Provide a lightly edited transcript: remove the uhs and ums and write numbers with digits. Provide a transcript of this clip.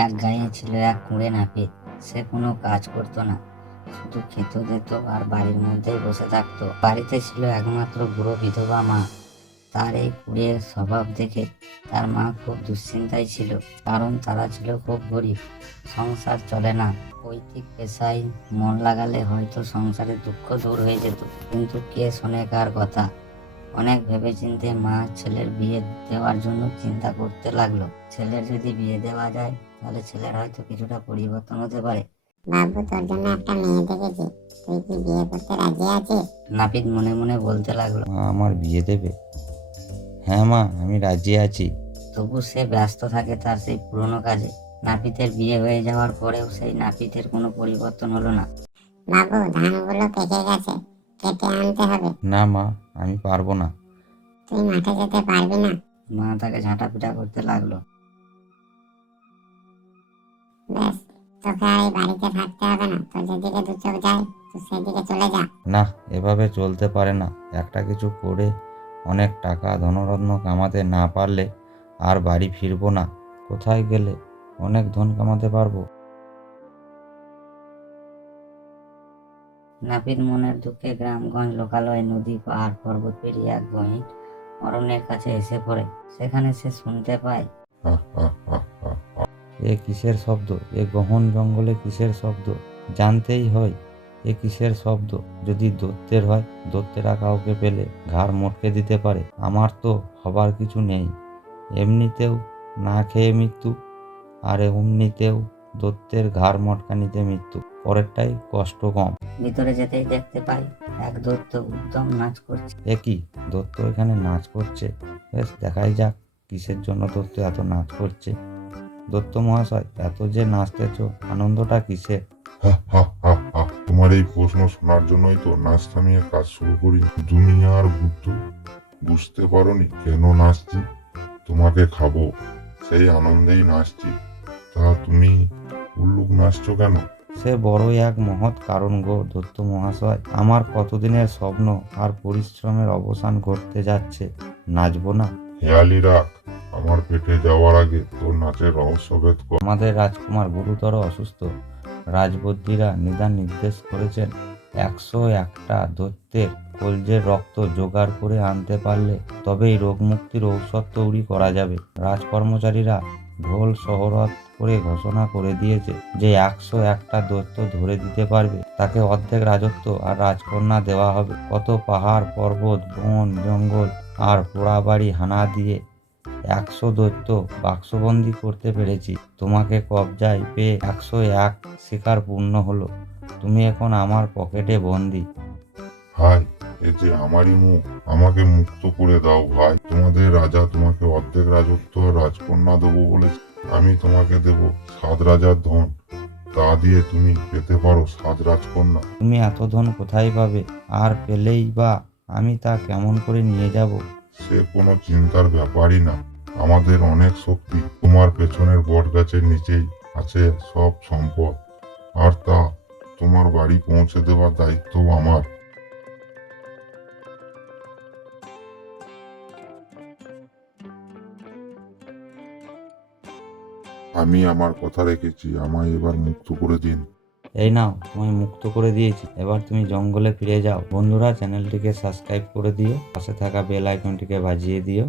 এক গাঁয়ে ছিল এক কুঁড়ে নাপিত। সে কোনো কাজ করতো না, শুধু খেতে দিত আর বাড়ির মধ্যেই বসে থাকতো। বাড়িতে ছিল একমাত্র বুড়ো বিধবা মা। তার এই কুঁড়ের স্বভাব দেখে তার মা খুব দুশ্চিন্তায় ছিল, কারণ তারা ছিল খুব গরিব, সংসার চলে না। পৈতৃক পেশায় মন লাগালে হয়তো সংসারের দুঃখ দূর হয়ে যেত, কিন্তু কে শোনে কার কথা। অনেক ভেবেচিন্তে মা ছেলের বিয়ে দেওয়ার জন্য চিন্তা করতে লাগলো। ছেলের যদি বিয়ে দেওয়া যায় তাহলে ছেলের হয়তো কিছুটা পরিবর্তন হতে পারে। বাবু, তোর জন্য একটা মেয়ে দেখেছি, তুই কি বিয়ে করতে রাজি আছিস? নাপিত মনে মনে বলতে লাগলো। মা আমার বিয়ে দেবে? হ্যাঁ মা, আমি রাজি আছি। তবু সে ব্যস্ত থাকে তার সেই পুরনো কাজে। নাপিতের বিয়ে হয়ে যাওয়ার পরেও সেই নাপিতের কোনো পরিবর্তন হলো না। বাবু, ধানগুলো পেকে গেছে, কেটে আনতে হবে। না মা, আমি পারবো না। তুই মাঠে যেতে পারবি না? মা তাকে ঝাঁটাপিটা করতে লাগলো। বেশ, তোকে আর এই বাড়িতে থাকতে হবে না। তোর যেদিকে দু চোখ যায় তুই সেদিকে চলে যা। না, এভাবে চলতে পারে না। একটা কিছু করে অনেক টাকা ধনরত্ন কামাতে না পারলে আর বাড়ি ফিরবো না। কোথায় গেলে অনেক ধন কামাতে পারবো? নাপিত মনের দুঃখে গ্রামগঞ্জ, লোকালয়, নদী, পাহাড়, পর্বত পেরিয়ে এক গহীন অরণ্যের কাছে এসে পড়ে। সেখানে সে শুনতে পায়, এ কিসের শব্দ? এ গহন জঙ্গলে কিসের শব্দ? জানতেই হয় এ কিসের শব্দ। যদি দৈত্যের হয়, দৈত্যেরা কাউকে পেলে ঘাড় মটকে দিতে পারে। আমার তো হবার কিছু নেই, এমনিতেও না খেয়ে মৃত্যু, আর এমনিতেও দৈত্যের ঘাড় মটকানিতে মৃত্যু। পরেরটাই কষ্ট কম। ভিতরে যেতেই দেখতে পায় এক দৈত্য উদ্যম নাচ করছে। এ কি, দৈত্য এখানে নাচ করছে? বেশ, দেখাই যাক কিসের জন্য দৈত্য এত নাচ করছে। দত্ত মহাশয়, এত যে নাচতেছ, আনন্দটা কিসের? তোমার এই প্রশ্ন শোনার জন্যই তো নাচ থামিয়ে কাজ শুরু করি। দুনিয়ার বুদ্ধ, বুঝতে পারোনি কেন নাচছি? তোমাকে খাবো, সেই আনন্দেই নাচছি। তা তুমি উল্লুক নাচছো কেন? সে বড়ই এক মহৎ কারণ গো দত্ত মহাশয়। আমার কতদিনের স্বপ্ন আর পরিশ্রমের অবসান ঘটতে যাচ্ছে, নাচবো না? হেয়ালি রাখ, আমার পেটে যাওয়ার আগে তোর নাচের রহস্যভেদ কর। আমাদের রাজকুমার গুরুতর অসুস্থ। রাজবদ্যিরা নিদান নির্দেশ করেছেন 101টা দৈত্যের কলজের রক্ত জোগাড় করে আনতে পারলে তবেই রোগমুক্তির ঔষধ তৈরি করা যাবে। রাজকর্মচারীরা ঢোল শহরত করে ঘোষণা করে দিয়েছে যে 101টা দৈত্য ধরে দিতে পারবে তাকে অর্ধেক রাজত্ব আর রাজকন্যা দেওয়া হবে। কত পাহাড় পর্বত, বন জঙ্গল আর পোড়াবাড়ি হানা দিয়ে 100 দৈত্য বাক্সবন্দি করতে পেরেছি। তোমাকে কবজায় পেয়ে 101 শিকার পূর্ণ হলো। তুমি এখন আমার পকেটে বন্দি। ভাই, এ যে আমারই মুখ, আমাকে মুক্ত করে দাও ভাই। তোমাদের রাজা তোমাকে অর্ধেক রাজত্ব আর রাজকন্যা দেবো বলেছে। আমি তোমাকে দেব 7 রাজার ধন, তা দিয়ে তুমি পেতে পারো 7 রাজকন্যা। তুমি এত ধন কোথায় পাবে? আর পেলেই বা আমি তা কেমন করে নিয়ে যাব? সে কোনো চিন্তার ব্যাপারই না। আমাদের অনেক শক্তি। তোমার পেছনের বট গাছের নিচেই আছে সব সম্পদ, আর তা তোমার বাড়ি পৌঁছে দেওয়ার দায়িত্ব আমার। আমি আমার কথা রেখেছি, আমায় এবার মুক্ত করে দিন। এই নাও, তোমায় মুক্ত করে দিয়েছি। এবার তুমি জঙ্গলে ফিরে যাও। বন্ধুরা, চ্যানেলটিকে সাবস্ক্রাইব করে দিও, পাশে থাকা বেল আইকনটিকে বাজিয়ে দিও।